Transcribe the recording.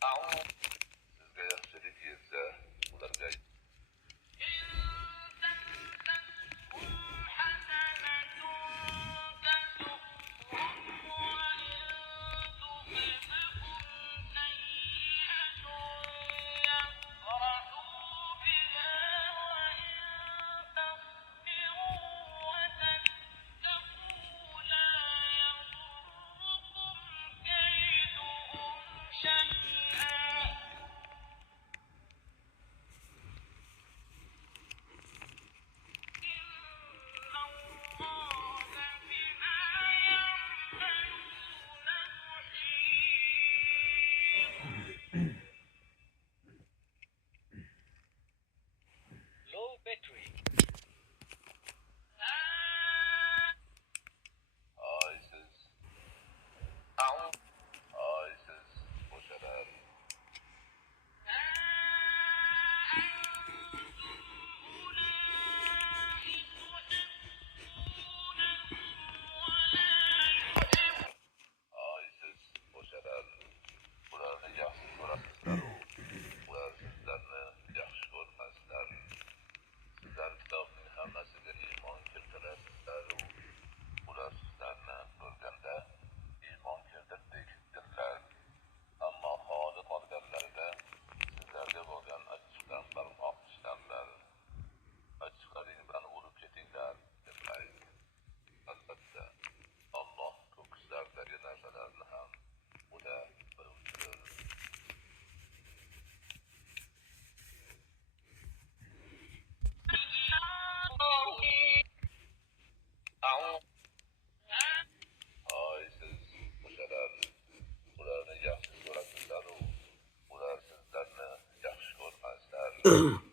Sizga yaxshilik yetsa, ularga Low battery. oysiz, oysiz bo'shalar. Oysiz bo'shalar. Ularni yaxshi ko'rasizlar-u, ular sizlarni yaxshi ko'rmaslar. Sizlar kitobning hammasiga iymon keltirasizlar-u, ular sizlarni ko'rganda iymon keltirdik dedilar. Ammo holi qolganlarida sizlarga bo'lgan achchiqdan barmoq tishlarlar. Achchiqlaring bilan urib ketinglar demaydi. Albatta, Alloh ko'kislardagi narsalarni ham uda biluvchidir. Oysiz o'shalar, ularni yaxshi ko'rasizlar-u, ular sizlarni yaxshi ko'rmaslar.